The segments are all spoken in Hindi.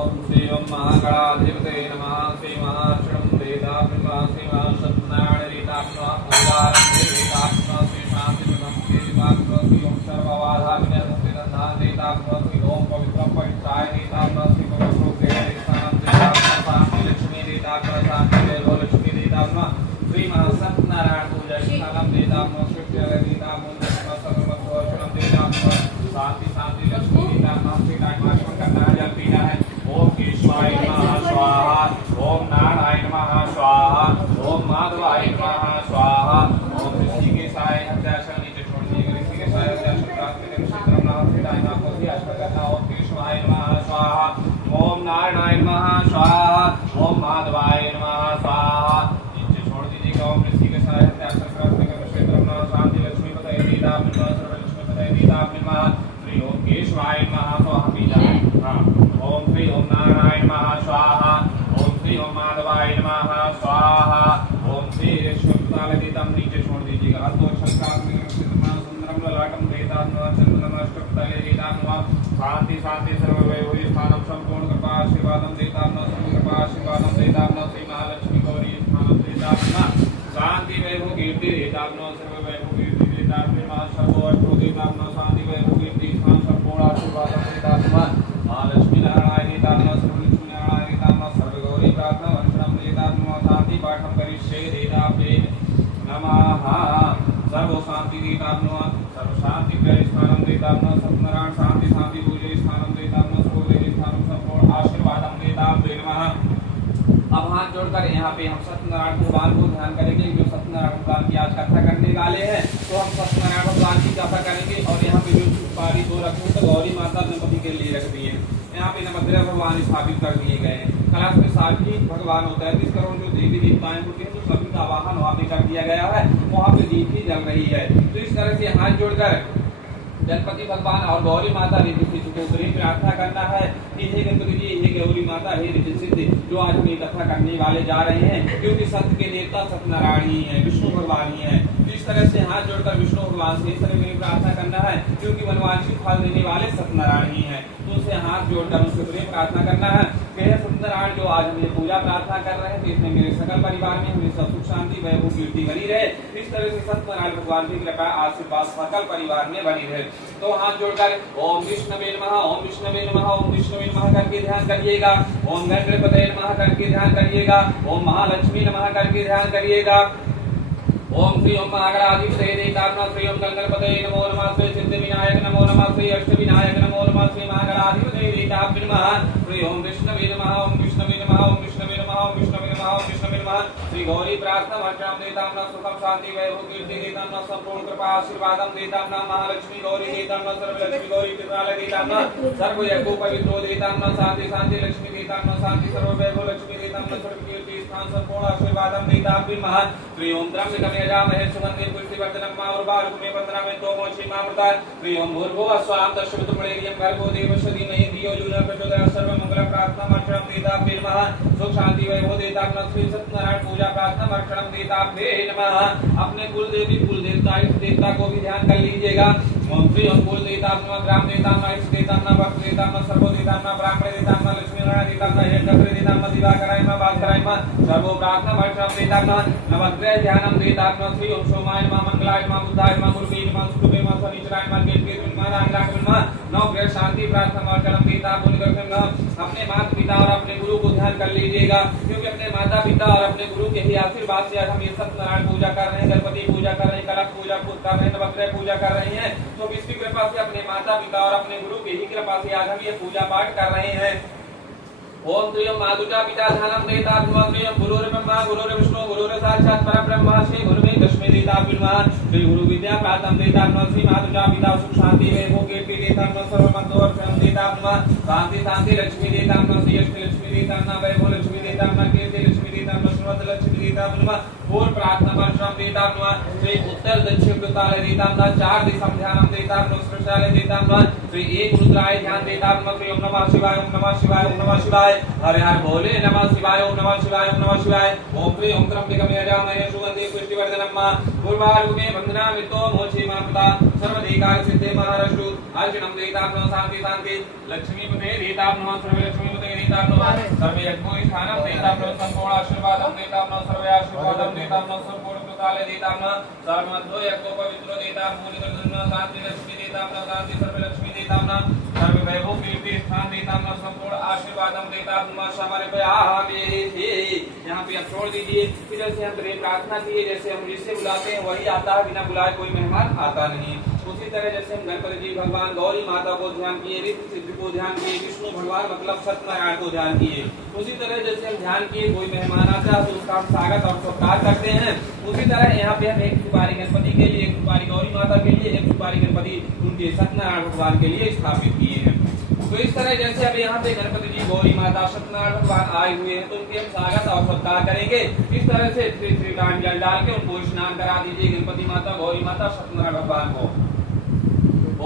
ओम श्री ओम महागणाधिपतये नमः। श्री महाक्षणं वेदात्मा श्री महासत्यनारायण रीतात्मा उदारं रीतात्मा श्री शांतिप्रदं रीतात्मा श्री ओम सर्वबाधाविनय मुक्तिदन्धा रीतात्मा श्री ओम पवित्रं पवित्राय रीतात्मा श्री पवित्रोक्ते रीतात्मा रीतात्मा शांति लक्ष्मी रीतात्मा शांति वैभव लक्ष्मी रीतात्मा श्री महासत्यनारायण पूजा स्थलम रीतात्मा सृष्टि रीतात्मा सर्वमत्वर्षणं रीतात्मा शांति शांति लक्ष्मी रीतात्मा श्री नारायण करना है जल पीना है। ओम केशवाय नमः स्वाहा। ओम नारायण नमः स्वाहा। ओम माधवाय नमः स्वाहा। ओम ऋषिकेशाय हत्याशय नीचे छोड़ने के ऋषिकेशाय हत्याशय प्राप्ति के क्षेत्र नाम से दायना को भी आशा करना। ओम केशवाय नमः स्वाहा। ओम नारायण नमः स्वाहा। ओम माधवाय नमः स्वाहा। नीचे छोड़ दीजिएगा। ओम ऋषिकेशाय हत्याशय प्राप्ति के क्षेत्र नाम शांति लक्ष्मी पतये दीदा बिल्वा सर्व लक्ष्मी पतये दीदा बिल्वा श्री ओम केशवाय नमः स्वाहा पीना है। ओम श्री ओम नारायण नमः स्वाहा। ओम श्री ओम माधवाय नमः स्वाहा। ओम श्री ऋषिकालदीतम नीचे छोड़ दीजिएगा। सुंदरम ललाटम वेदात्मा चंद्रम अष्टपतये वेदात्मा शांति शांति सर्ववैभवी स्थानम संपूर्ण कृपा आशीर्वादम देतात्मा संपूर्ण कृपा आशीर्वादम देतात्मा श्री महालक्ष्मी गौरी स्थानम देतात्मा शांति वैभव कीर्ति देतात्मा सर्ववैभव कीर्ति देतात्मा सर्व अष्टो देतात्मा शांति वैभव कीर्ति स्थान संपूर्ण आशीर्वादम देतात्मा महालक्ष्मी नारायण देतात्मा सर्वलक्ष्मी नारायण देतात्मा सर्वगौरी प्रार्थना वंशनम देतात्मा शांति पाठम करिष्ये देतात्मे नमः। सर्व शांति देतात्मा सर्व शांति प्रिय स्थानम देतात्मा सत्यनारायण शांति शांति पूजे स्थानम देतात्मा सर्वदेवी स्थानम संपूर्ण आशीर्वादम देतात्मे नमः। अब हाथ जोड़कर यहाँ पे हम सत्यनारायण भगवान को ध्यान करेंगे। जो सत्यनारायण भगवान की आज कथा करने वाले हैं तो हम सत्यनारायण भगवान की कथा करेंगे। और यहाँ पे जो सुपारी दो रखी तो गौरी माता गणपति के लिए रख दी है। यहाँ पे नवग्रह भगवान स्थापित कर दिए गए हैं। कलश में साक्षी भगवान होता है। 30 करोड़ जो देवी देवताएं होती हैं तो सभी का वाहन वहाँ पे कर दिया गया है। वहाँ पे दीप ही जल रही है। तो इस तरह से हाथ जोड़कर गणपति भगवान और गौरी माता ऋषि को प्रार्थना करना है कि हे गणपति जी, हे गौरी माता, हे ऋषि सिद्धि, जो आज हम ये कथा करने वाले जा रहे हैं क्योंकि सत्य के देवता सत्यनारायण ही है, विष्णु भगवान ही है। इस तरह से हाथ जोड़कर विष्णु भगवान से इस तरह की प्रार्थना करना है क्योंकि वनवांछित फल देने वाले सत्यनारायण ही है। तो उसे हाथ जोड़कर उनसे प्रेम प्रार्थना करना है कि हे सत्यनारायण, जो आज हम ये पूजा प्रार्थना कर रहे हैं तो इसमें मेरे सकल परिवार में हमेशा सुख शांति वैभव कीर्ति बनी रहे। इस तरह से सत्यनारायण भगवान की कृपा आशीर्वाद सकल परिवार में बनी रहे। तो हाथ जोड़कर ओम विष्णवे नमः, ओम विष्णवे नमः, ओम विष्णवे नमः करके ध्यान करिएगा। ओम गणपतये नमः करके ध्यान करिएगा। ओम महालक्ष्मी नमः करके ध्यान करिएगा। ओम श्री ओम महागणाधिपतये देवतात्मा श्री ओम गणपतये नमो नमः। श्री सिद्धिविनायक नमो नमः। श्री अष्टविनायक नमो नमः। श्री महागणाधिपतये देवताभ्यो नमः। श्री ओम विष्णवे नमः, ओम विष्णवे नमः, ओम विष्णवे नमः, ओम विष्णवे नमः, ओम विष्णवे नमः। श्री गौरी प्रार्थना वर्षाम देतात्मा सुखम शांति वैभव कीर्ति देतात्मा संपूर्ण कृपा आशीर्वादम देतात्मा महालक्ष्मी गौरी देतात्मा सर्वलक्ष्मी गौरी कृपाल देतात्मा सर्व यज्ञो पवित्रो देतात्मा शांति शांति लक्ष्मी देतात्मा शांति सर्व वैभव लक्ष्मी देतात्मा सर्व कीर्ति स्थान संपूर्ण आशीर्वादम देताभ्यो श्री ओम त्र्यंबकं यजामहे सुगंधिं पुष्टिवर्धनं मामरुवारुकमे वन्दनामि तोमोषि मामृता। श्री ओम भूर्भुवः स्वः तस्वितुर्वरेण्यं भर्गो देवस्य धीमहि धियो यो नः प्रचोदयात्। सर्वमंगल प्रार्थना अर्चनं देताभ्ये नमः। सुख शांति वैभव देतात्मा श्री सत्यनारायण पूजा प्रार्थना अर्चनं देताभ्ये नमः। अपने कुल देवी कुल देवता इस देवता को भी ध्यान कर लीजिएगा। ओम श्री ओम कुल देवतात्मा ग्राम देवतात्मा इस देवतात्मा भक्त देवतात्मा सर्व देवतात्मा ब्राह्मण देवतात्मा लक्ष्मी नारायण देवतात्मा हे चक्र देवतात्मा दिवाकराय नमः भास्कराय नमः सर्व प्रार्थना अर्चनं देवतात्मा नवग्रह ध्यानं देवतात्मा श्री ओम सोमाय नमः मंगलाय नमः बुद्धाय नमः गुरुवे नमः सुखवे नमः शनिचराय नमः केतवे नमः नागराय नमः नवग्रह शांति प्रार्थना अर्चनं देवतात्मा नमः। अपने माता पिता और अपने गुरु को ध्यान कर लीजिएगा क्योंकि अपने माता पिता और अपने गुरु के ही आशीर्वाद से आज हम ये सत्यनारायण पूजा कर रहे हैं, गणपति पूजा कर रहे हैं, कलश पूजा कर रहे हैं, नवग्रह पूजा कर रहे हैं। तो इसकी कृपा से अपने माता पिता और अपने गुरु की ही कृपा से आज हम ये पूजा पाठ कर रहे हैं। ओम त्रियम मातुजा पिता ध्यानं देतात्मा त्रियम गुरुर्ब्रह्मा गुरुर्विष्णु गुरुर्साक्षात् परब्रह्म श्री गुरुवे तस्मै देताभ्यो नमः। श्री गुरु विद्या प्राप्तं देतात्मा श्री मातुजा पिता सुख शांति वैभव कीर्ति देतात्मा सर्वमंगलवर्धनं देतात्मा शांति शांति लक्ष्मी देतात्मा श्री अष्ट लक्ष्मी देतात्मा वैभव लक्ष्मी देतात्मा कीर्ति लक्ष्मी देतात्मा श्रीमद लक्ष्मी देताभ्यो नमः। पूर्ण प्रार्थना वर्षं देतात्मा श्री उत्तर दक्षिण काले देतात्मा 4 दिशा ध्यानं देतात्मा स्पर्शाले देतात्मा श्री एक रुद्राय ध्यान देतात्मा श्री ओम नमः शिवाय ओम नमः शिवाय ओम नमः शिवाय हर हर भोले नमः शिवाय ओम नमः शिवाय ओम नमः शिवाय। ओम श्री ओम त्र्यंबकं यजामहे सुगंधिं पुष्टिवर्धनं पूर्वारुकमे वन्दनामि तोमोषि मामृता सर्वधिकार सिद्धे महारष्टु अर्चनं देतात्मा शांति शांति लक्ष्मीपते देतात्मा सर्वलक्ष्मीपते देताम नमः सर्वे यज्ञो स्थानं देताम नमः संपूर्ण आशीर्वादं देताम नमः सर्वे आशीर्वादं देताम नमः संपूर्ण कृताले देताम नमः सर्वमध्यो यज्ञो पवित्रो देताम मूलिकर्धन शांति लक्ष्मी देताम नमः शांति सर्वे लक्ष्मी देताम नमः सर्वे वैभव कीर्ति स्थान देताम नमः संपूर्ण आशीर्वादं देताम नमः हमारे पे यहाँ पे आप छोड़ दीजिए। फिर जैसे हम प्रार्थना किए, जैसे हम जिससे बुलाते हैं वही आता है, बिना बुलाए कोई मेहमान आता नहीं। उसी तरह जैसे हम गणपति जी भगवान, गौरी माता को ध्यान किए, रिद्धि सिद्धि को ध्यान किए, विष्णु भगवान मतलब सत्यनारायण को ध्यान किए, उसी तरह जैसे हम ध्यान किए कोई मेहमान आता है तो उसका हम स्वागत और सत्कार करते हैं। उसी तरह यहाँ पे हम एक सुपारी गणपति के लिए, एक सुपारी गौरी माता के लिए, एक सुपारी गणपति उनके सत्यनारायण भगवान के लिए स्थापित किए हैं। तो इस तरह जैसे अब यहाँ पे गणपति जी, गौरी माता, सत्यनारायण भगवान आए हुए हैं तो उनके हम स्वागत और सत्कार करेंगे। इस तरह से श्री जल डाल के उनको स्नान करा दीजिए, गणपति माता, गौरी माता, सत्यनारायण भगवान को।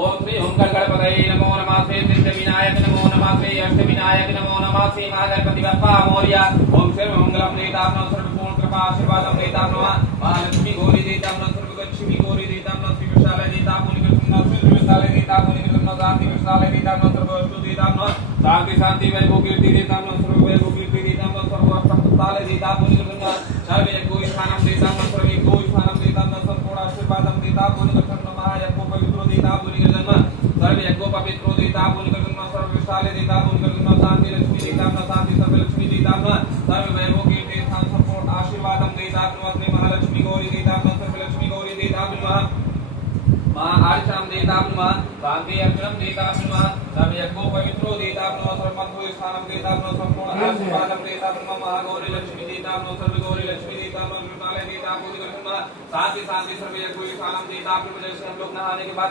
ओम श्री ओम गणपतये नमो नमः, श्री सिद्ध विनायक नमो नमः, श्री अष्ट विनायक नमो नमः, श्री महागणपति बप्पा मोरया। ओम सर्व मंगलम देताम नमः, सर्वपूर्ण कृपा आशीर्वादम देताम नमः, महालक्ष्मी गौरी देताम नमः, सर्वलक्ष्मी गौरी देताम नमः, श्री विशाल देताम मुनिकृष्ण, श्री विशाल देताम मुनिकृष्ण, शांति विशाल देताम नमः, सर्ववस्तु देताम नमः, शांति शांति वैभव कीर्ति देताम नमः, सर्व वैभव कीर्ति देताम नमः, सर्वअष्टपुत्राले देताम मुनिकृष्ण, सर्व यज्ञो स्थानं देताम नमः, सर्व यज्ञो स्थानं देताम नमः, संपूर्ण आशीर्वादं देताम मुनिकृष्ण, महायज्ञो पवित्रो देताम मुनिकृष्ण, सर्व यज्ञो पवित्रो देताम मुनिकृष्ण, सर्व विशाल देताम मुनिकृष्ण, शांति लक्ष्मी देताम नमः, शांति सर्व लक्ष्मी देताम नमः, सर्व वैभव कीर्ति स्थान संपूर्ण आशीर्वादं देताम नमः, श्री महालक्ष्मी गौरी देताम नमः, सर्व लक्ष्मी गौरी देताम नमः, महाआर्षाम देताम नमः, शांति अर्चनम देताम नमः, सर्व यज्ञो पवित्रो देताम नमः, सर्वमध्यो स्थानं देताम नमः, संपूर्ण आशीर्वादं देताम नमः, महागौरी लक्ष्मी देताम नमः, सर्व गौरी लक्ष्मी देताम नमः, कृताले देताम नमः, शांति शांति सर्व यज्ञो स्थानं देताम नमः। जैसे हम लोग नहाने के बाद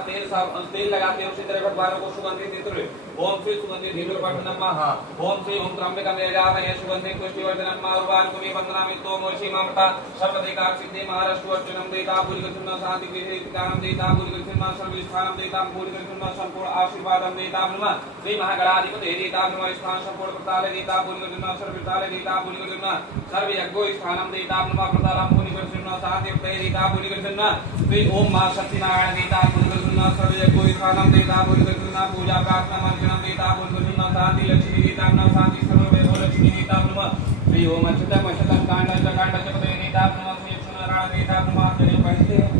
तेल लगाते हैं उसी तरह भगवान को सुगंधित देते हुए ओम श्री सुगंधित धीरोपट नमः, ओम श्री ओम त्र्यंबकं यजामहे सुगंधिं पुष्टिवर्धनं मारुवाणकुमे वन्दनामितो मोषि मामता सर्वदेका सिद्धि महाराष्ट्रवर्चनं देता भूरिकृष्ण शांति गृहीतकानं देता भूरिकृष्ण सर्वस्थानं देता भूरिकृष्ण संपूर्ण आशीर्वादं देता नमः, श्री महागणाधिपते देता नमः, स्थान संपूर्ण प्रताले देता भूरिकृष्ण सर्वताले देता भूरिकृष्ण सर्व यज्ञो स्थानं देता नमः, प्रतालं भूरिकृष्ण शांति देता भूरिकृष्ण श्री ओम मा सत्यनारायण देता भूरिकृष्ण सर्व यज्ञो स्थानं देता भूरिकृष्ण पूजा प्रार्थना देता भूरिकृष्ण शांति लक्ष्मी देता नमः, शांति सर्व वैभव लक्ष्मी देता नमः, श्री ओम अच्युतम अच्युतम कांडच कांडच पते देता नमः, श्री नारायण देता नमः, चलिए पढ़ते हैं।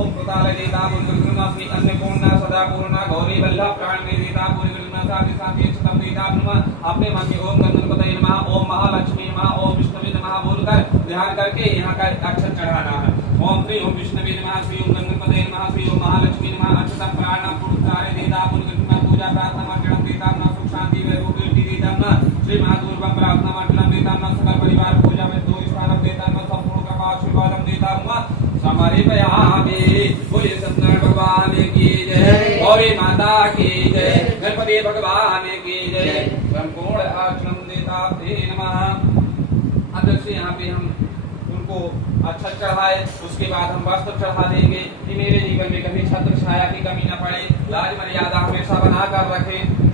ओम प्रताले देता भूरिकृष्ण श्री अन्नपूर्णा सदा पूर्णा गौरी वल्लभ प्राण देता भूरिकृष्ण शांति शांति अच्युतम देता नमः। अपने मन में ओम गणपतये नमः, ओम महालक्ष्मी नमः, ओम विष्णवे नमः बोलकर ध्यान करके यहाँ का अक्षर चढ़ाना है। ओम श्री ओम विष्णवे नमः, श्री ओम गणपतये नमः, श्री ओम महालक्ष्मी नमः, अच्युतम प्राणम पुरुषारे देता भूरिकृष्ण पूजा प्रार्थना मंगलम देता नमः, सुख शांति वैभव कीर्ति देता नमः, श्री महादुर्गम प्रार्थना मंगलम देता नमः, सकल परिवार पूजा में दो स्थानम देता नमः, संपूर्ण कृपा आशीर्वादम देता नमः। हमारे पयामे बोले सत्यनारायण भगवान की जय, गौरी माता की जय, गणपति भगवान की जय, संपूर्ण आश्रम देता नमः। अब जैसे यहाँ पे हम उनको अच्छा चढ़ाए उसके बाद हम वस्त्र चढ़ा देंगे कि मेरे जीवन में कभी छत्र छाया की कमी न पड़े, राज मर्यादा हमेशा बना कर रखे।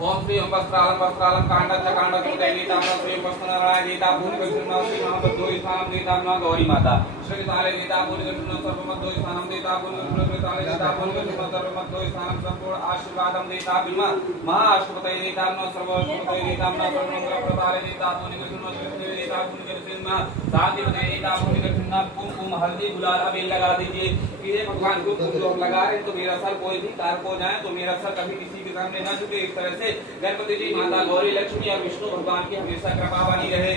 ओम श्री ओम वस्त्रालम कांडच कांडच देता नमः, श्री वस्त्रनारायण देता भूरिकृष्ण श्री महामध्यो स्थानं देता नमः, गौरी माता श्री ताले देता भूरिकृष्ण सर्वमध्यो स्थानं देता भूरिकृष्ण ताले देता भूरिकृष्ण सर्वमध्यो स्थानं संपूर्ण आशीर्वादं देता नमः, महाअष्टपतये देता नमः, सर्वअष्टपतये देता नमः, सर्वमंगल प्रताले देता भूरिकृष्ण देता भूरिकृष्ण शांति पतये देता भूरिकृष्ण। कुमकुम हल्दी गुलाल अबीर लगा दीजिए कि हे भगवान को तुम लोग लगा रहे तो मेरा सर कोई भी कारक हो जाए तो मेरा सर कभी किसी के सामने न झुके। इस तरह से गणपति जी, माता गौरी लक्ष्मी और विष्णु भगवान की हमेशा कृपा बनी रहे।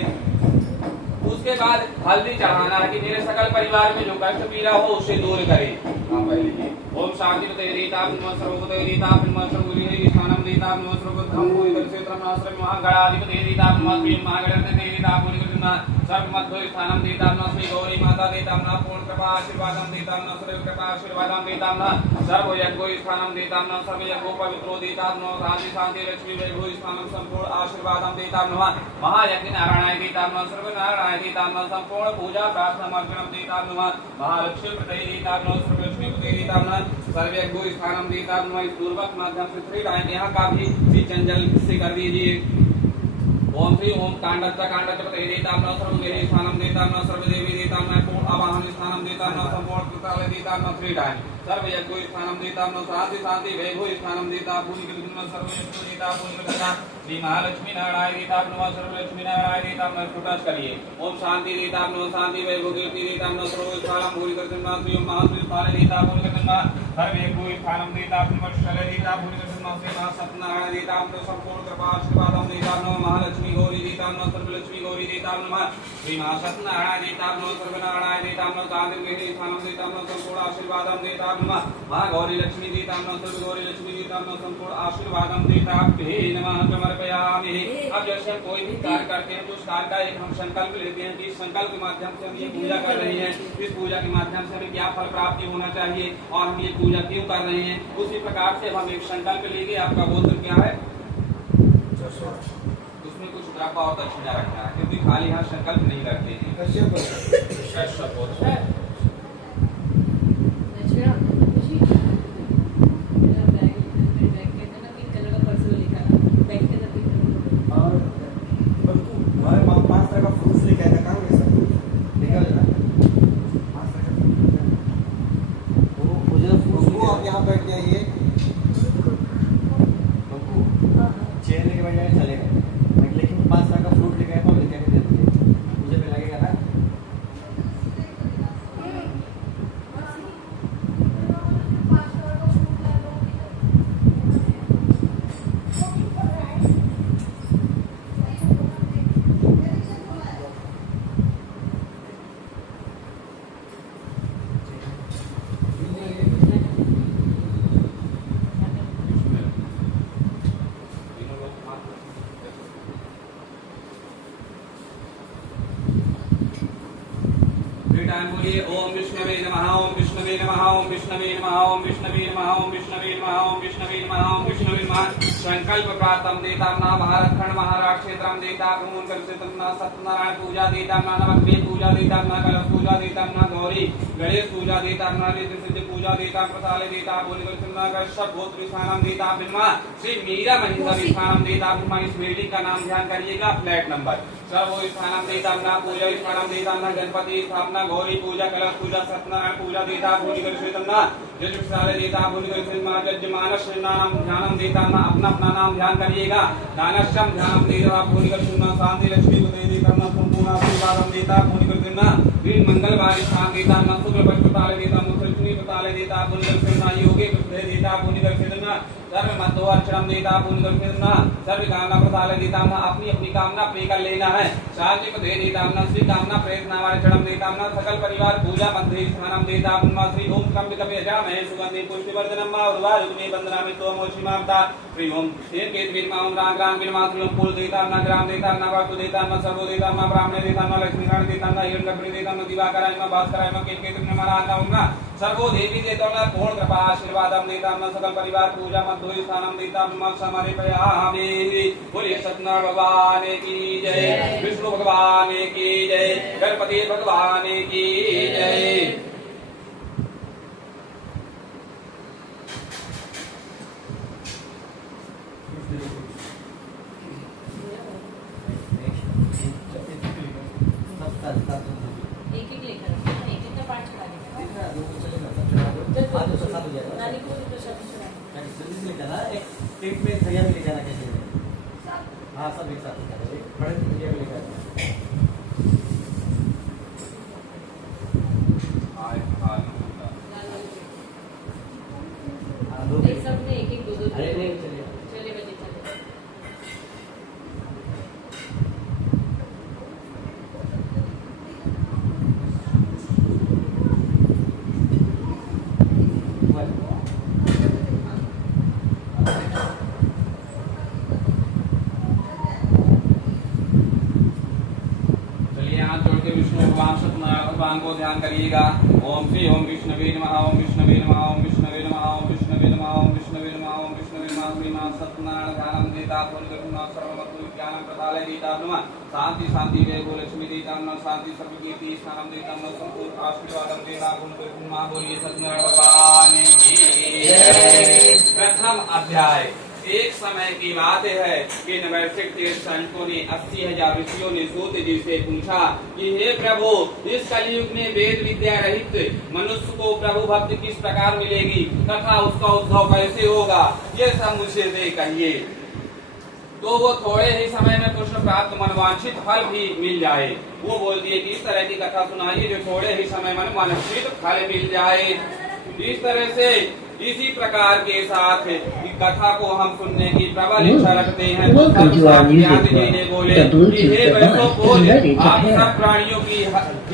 उसके बाद हल्दी चढ़ाना है कि मेरे सकल परिवार में जो कष्ट पीड़ा हो उसे दूर करे। ओम शांति पतये देता नमः, सर्वपतये देता नमः, सर्वगुरुहि स्थानं देता नमः, सर्वबुद्धं भूरिकृष्ण क्षेत्रं महागणाधिपतये देता नमः, श्री महागणपतये देता भूरिकृष्ण सर्वमध्यो स्थानं देता नमः, श्री गौरी माता देता नमः, पूर्ण कृपा आशीर्वादं देता नमः, सर्व कृपा आशीर्वादं देता नमः, सर्व यज्ञो स्थानं देता नमः, सर्व यज्ञो पवित्रो देता नमः, शांति शांति लक्ष्मी वैभव स्थानं संपूर्ण आशीर्वादं देता नमः, महायज्ञ नारायणाय देता नमः, सर्व नारायणाय देता नमः, संपूर्ण पूजा प्रार्थना मंगलम देता नमः, महालक्ष्मी पतये देता नमः, सर्वलक्ष्मी पतये देता नमः, सर्व यज्ञो स्थानं देता नमः। इस पूर्वक माध्यम से श्री राय यहाँ का भी जल से कर दीजिए। ओम श्री ओम कांडच्च पते देताम्न सर्वदेवी स्थानं देताम्न सर्वदेवी देताम्न पूर्ण आवाहन स्थानं देताम्न संपूर्ण कृताले देताम्न क्रीडानि सर्व यज्ञ स्थानं देताम्न शांति शांति वैभव स्थानं देता भूमि कृष्ण सर्व यज्ञ देता भूमि कृष्ण श्री महालक्ष्मी नारायण देताम्न सर्वलक्ष्मी नारायण देताम्न स्फुटच करिए ओम शांति देताम्न शांति वैभव कीर्ति देताम्न सर्व स्थानं भूमि कृष्ण श्री ओम महाश्री स्थाने देता भूमि कृष्ण सर्व यज्ञ स्थानं देता पुण्यशले देता भूमि कृष्ण श्री महासत्यनारायण देताम्न संपूर्ण कृपा आशीर्वादं देताम्न महालक्ष्मी गौरी देताम्न सर्वलक्ष्मी गौरी देताम्न श्री महासत्यनारायण देताम्न सर्वनारायण देताम्न गांधी स्थानं देताम्न संपूर्ण आशीर्वादं देताम्न मां गौरी लक्ष्मी देताम्न सर्व गौरी लक्ष्मी देताम्न संपूर्ण आशीर्वादं देताभ्ये नमः समर्पयामि। अब जैसे हम कोई भी कार्य करते हैं तो उस कार्य का एक हम संकल्प लेते हैं कि इस संकल्प के माध्यम से हम ये पूजा कर रहे हैं, इस पूजा के माध्यम से हमें क्या फल प्राप्ति होना चाहिए और हम ये पूजा क्यों कर रहे हैं। उसी प्रकार से हम एक संकल्प लेंगे। आपका गोत्र क्या है? उसमें कुछ द्रव्य और दक्षिणा रखना है, क्योंकि खाली यहाँ संकल्प नहीं रखते हैं। कश्यप गोत्र है। बोलिए ओम विष्णवे नमः ओम विष्णवे नमः ओम विष्णवे नमः ओम विष्णवे नमः ओम विष्णवे नमः ओम विष्णवे नमः ओम विष्णवे नमः। संकल्प प्राप्तम देताम्ना भारतखंड महाराष्ट्र क्षेत्रम देता भ्रमण करना सत्यनारायण पूजा देताम्ना नवग्रह पूजा देताम्ना कलश पूजा देताम्ना गौरी गणेश पूजा देताम्ना रिद्धि सिद्धि पूजा देता प्रसाले देता बोली करना कश्यप गोत्र स्थानम देता बिन्मा श्री मीरा महिंद्र स्थानम देता बिन्मा। इस बिल्डिंग का नाम ध्यान करिएगा, फ्लैट नंबर सर्व स्थानम देताम्ना पूजा स्थानम देताम्ना गणपति स्थापना गौरी पूजा कलश पूजा सत्यनारायण पूजा देता भूमि करना जजसाले देता भूमि करना जजमानस नाम ध्यानम देताम्ना अपना अपना नाम ध्यान करिएगा। दानश्यम ध्यानम देता भूमि करना शांति लक्ष्मी को दे करना संपूर्ण आशीर्वादम देता भूमि करना दिन मंगलवार स्थान देता न शुक्ल पक्षताले देता मुसलक्ष्मी पताले देता भूमि करना योगे कृष्ण देता भूमि करना सर्व मध्यो अर्चनम देता भूमि करना सर्व कामना प्रसाले देता न अपनी अपनी कामना प्रे कर लेना है। शांति को दे देता न श्री कामना प्रेरणा वाले चरम देता न सकल परिवार पूजा मध्य स्थानम देता ब्रह्मा श्री ओम कंबित कपिजा महे सुगंधि पुष्टिवर्धनम मा उर्वारुग्नि वंदनामि तोम ओषिमाता श्री ओम तेन केत विरमा ओम राम ग्राम विरमा श्री ओम कुल देता न ग्राम देता न वास्तु देता न सर्वो देता न ब्राह्मण देता न लक्ष्मी नारायण देता न हिरण्यगर्भ देता न दिवाकराय न भास्कराय न केत केत विरमा न सर्वो देवी देता न पूर्ण कृपा आशीर्वादम देता न सकल परिवार पूजा मध्य स्थानम देता ब्रह्मा समर्पयामि। बोलिए सत्यनारायण भगवान की जय, विष्णु भगवान की जय, गणपति भगवान की जय। एक एक लेकर एक एक का पाठ चला देगा नानी को भी प्रसाद चढ़ाना जल्दी लेकर ना एक प्लेट में थैया में ले जाना कैसे। हाँ सब एक साथ लेकर बड़े थैया में लेकर एक सब ने एक एक दो दो चलिए चले बजे चले भगवान को ध्यान करिएगा। ओम श्री ओम विष्णवे नमः ओम विष्णवे नमः ओम विष्णवे नमः ओम विष्णवे नमः ओम विष्णवे नमः ओम विष्णवे नमः श्रीमान सत्यनारायण ध्यानम देता पुण्यकर्मा सर्वमतु ज्ञानम प्रदाय देता ब्रह्म शांति शांति वैभव लक्ष्मी देता न शांति सर्वकीर्ति स्थानम देता न संपूर्ण आशीर्वादम देता पुण्यकर्मा। बोलिए सत्यनारायण भगवान की जय। प्रथम अध्याय एक समय की बात है कि नवैष्णिक तीर्थंकरों ने 80,000 ऋषियों ने सूत जी से पूछा कि हे प्रभु, इस कलयुग में वेद विद्या रहित मनुष्य को प्रभु भक्ति किस प्रकार मिलेगी तथा उसका उद्भव कैसे होगा, ये सब मुझे से कहिए। तो वो थोड़े ही समय में कृष्ण प्राप्त मनवांछित फल भी मिल जाए। वो बोलती है कि इस तरह की कथा सुनाइए जो थोड़े ही समय में मनवांछित फल मिल जाए। इस तरह से इसी प्रकार के साथ कथा को हम सुनने की प्रबल इच्छा रखते हैं। तो जी ने बोले कि हे वैष्णव बोल, आप सब प्राणियों की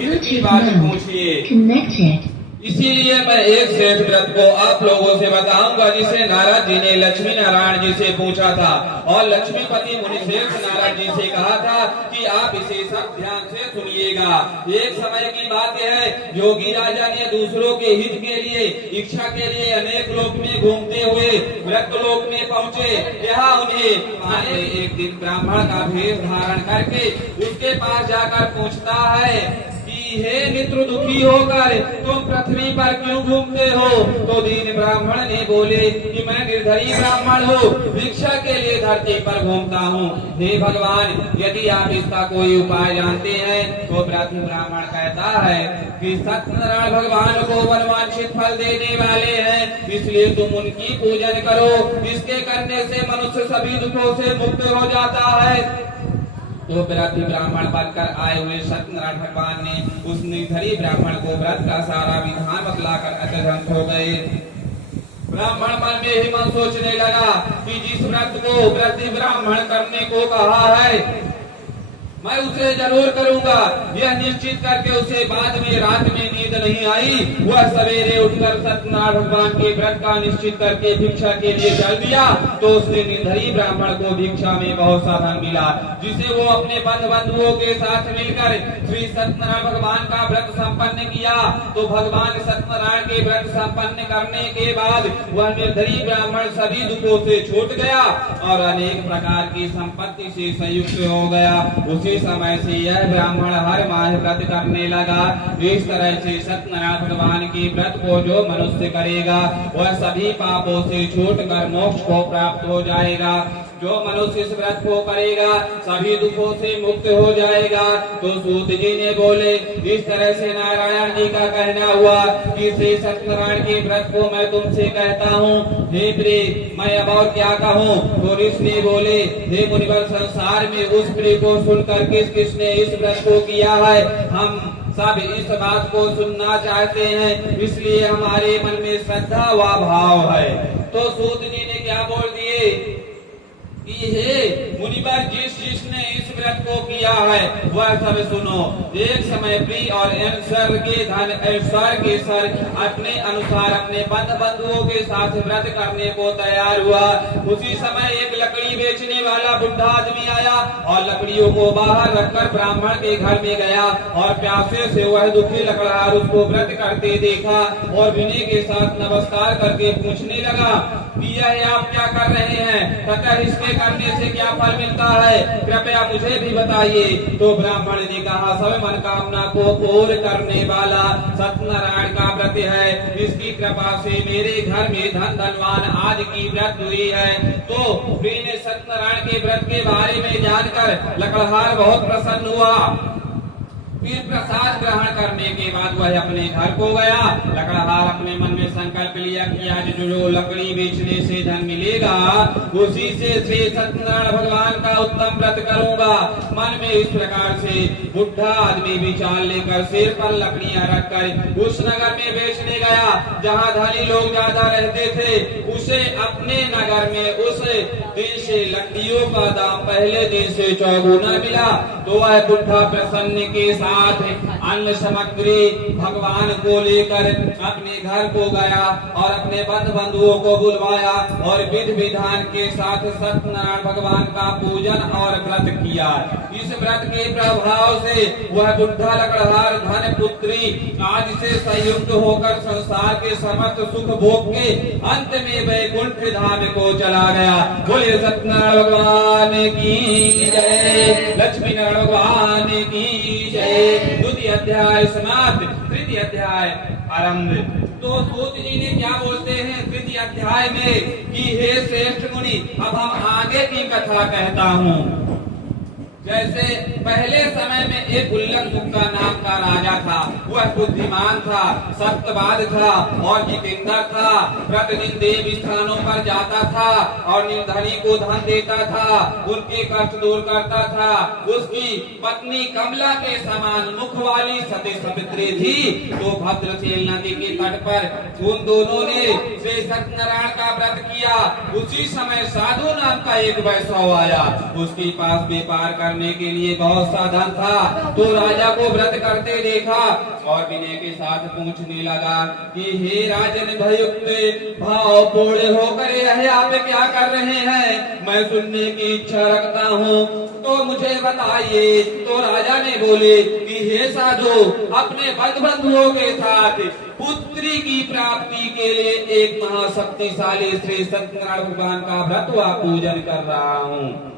हित की बात पूछिए। इसीलिए मैं एक श्रेष्ठ व्रत को आप लोगों से बताऊंगा जिसे नारद जी ने लक्ष्मी नारायण जी से पूछा था और लक्ष्मीपति मुनिश्रेष्ठ नारद जी से कहा था कि आप इसे सब ध्यान से सुनिएगा। एक समय की बात है, योगी राजा ने दूसरों के हित के लिए, इच्छा के लिए अनेक लोक में घूमते हुए व्रत लोक में पहुँचे। यहाँ उन्हें एक दिन ब्राह्मण का भेष धारण करके उसके पास जाकर पूछता है, हे मित्र, दुखी होकर तुम पृथ्वी पर क्यों घूमते हो? तो दीन ब्राह्मण ने बोले कि मैं निर्धरी ब्राह्मण हूँ, भिक्षा के लिए धरती पर घूमता हूँ। हे भगवान, यदि आप इसका कोई उपाय जानते हैं तो ब्राह्मण कहता है कि सत्यनारायण भगवान को मनवांछित फल देने वाले हैं, इसलिए तुम उनकी पूजन करो। इसके करने से मनुष्य सभी दुखों से मुक्त हो जाता है। तो ब्राह्मण बनकर आए हुए सत्यनारायण भगवान ने उस निर्धरी ब्राह्मण को व्रत का सारा विधान बतलाकर अत्यंत हो गए। ब्राह्मण मन में ही मन सोचने लगा कि जिस व्रत को ब्राह्मण करने को कहा है मैं उसे जरूर करूंगा। यह निश्चित करके उसे बाद में रात में नींद नहीं आई। वह सवेरे उठकर सत्यनारायण भगवान के व्रत का निश्चित करके भिक्षा के लिए चल दिया। तो उसने निर्धरी ब्राह्मण को भिक्षा में बहुत सा धन मिला, जिसे वो अपने बंधुओं के साथ मिलकर श्री सत्यनारायण भगवान का व्रत संपन्न किया। तो भगवान सत्यनारायण के व्रत संपन्न करने के बाद वह निर्धरी ब्राह्मण सभी दुखों से छूट गया और अनेक प्रकार की संपत्ति से संयुक्त हो गया। उसी समय से यह ब्राह्मण हर माह व्रत करने लगा। इस तरह से सत्यनारायण भगवान के व्रत को जो मनुष्य करेगा वह सभी पापों से छूटकर मोक्ष को प्राप्त हो जाएगा। जो मनुष्य इस व्रत को करेगा सभी दुखों से मुक्त हो जाएगा। तो सूत जी ने बोले, इस तरह से नारायण जी का कहना हुआ कि श्री सत्यनारायण के व्रत को मैं तुमसे कहता हूँ। हे प्रिय, मैं अब और क्या कहूँ? तो ऋषि बोले, हे मुनिवर, संसार में उस प्रिय को सुनकर किसने इस व्रत को किया है, हम सब इस बात को सुनना चाहते हैं, इसलिए हमारे मन में श्रद्धा व भाव है। तो सूत जी ने क्या बोल दिए कि हे मुनिवर, जिसने इस व्रत को किया है वह सब सुनो। एक समय प्रिय और ऐश्वर्य के धन ऐश्वर्य के सर अपने अनुसार अपने बंधुओं के साथ व्रत करने को तैयार हुआ। उसी समय एक लकड़ी बेचने वाला बुढ़ा आदमी आया और लकड़ियों को बाहर रखकर ब्राह्मण के घर में गया और प्यासे से वह दुखी लकड़हार उसको व्रत करते देखा और विनय के साथ नमस्कार करके पूछने लगा कि यह आप क्या कर रहे हैं तथा इसके करने से क्या फल मिलता है, कृपया मुझे भी बताइए। तो ब्राह्मण ने कहा, सब मनोकामना को पूर्ण करने वाला सत्यनारायण का व्रत है। इसकी कृपा से मेरे घर में धनवान आदि की व्रत हुई है। तो प्रिय ने सत्यनारायण के व्रत के बारे में जानकर लकड़हार बहुत प्रसन्न हुआ। फिर प्रसाद ग्रहण करने के बाद वह अपने घर को गया। लकड़हार अपने मन में संकल्प लिया कि आज जो लकड़ी बेचने से धन मिलेगा उसी से श्री सत्यनारायण भगवान का उत्तम व्रत करूंगा। मन में इस प्रकार से बुढ़ा आदमी विचार लेकर सिर पर लकड़ियां रखकर उस नगर में बेचने गया जहाँ धनी लोग ज्यादा रहते थे। उसे अपने नगर में उस दिन से लकड़ियों का दाम पहले दिन से चौगुना मिला। तो वह बुढ़ा प्रसन्न के साथ अन्न सामग्री भगवान को लेकर अपने घर को गया और अपने बंधुओं को बुलवाया और विधि विधान के साथ सत्यनारायण भगवान का पूजन और व्रत किया। इस व्रत के प्रभाव से वह बुढ़ा लकड़हार धन पुत्री आदि से संयुक्त होकर संसार के समस्त सुख भोग के अंत में वैकुंठ धाम को चला गया। बोले सत्यनारायण भगवान की जय, लक्ष्मी नारायण भगवान की जय। द्वितीय अध्याय समाप्त, तृतीय अध्याय आरंभ। तो सूत जी ने क्या बोलते हैं, तृतीय अध्याय में कि हे श्रेष्ठ मुनि, अब हम आगे की कथा कहता हूँ। जैसे पहले समय में एक उल्लक मुक्का नाम का राजा था। वह बुद्धिमान था, सत्यवाद था और जितेंद्र था। प्रतिदिन देव स्थानों पर जाता था और निर्धनी को धन देता था, उनके कष्ट दूर करता था। उसकी पत्नी कमला के समान मुख वाली सती सावित्री थी। तो भद्रशेल नदी के तट पर उन दोनों ने श्री सत्यनारायण का व्रत किया। उसी समय साधु नाम का एक वैष्णव आया। उसके पास व्यापार करने के लिए बहुत साधन था। तो राजा को व्रत करते देखा और विनय के साथ पूछने लगा कि हे राजन भयुक्त भाव पूर्ण होकर यह आप क्या कर रहे हैं? मैं सुनने की इच्छा रखता हूँ, तो मुझे बताइए। तो राजा ने बोले कि हे साधु, अपने बंधुओं के साथ पुत्री की प्राप्ति के लिए एक महाशक्तिशाली श्री सत्यनारायण भगवान का व्रत व पूजन कर रहा हूँ।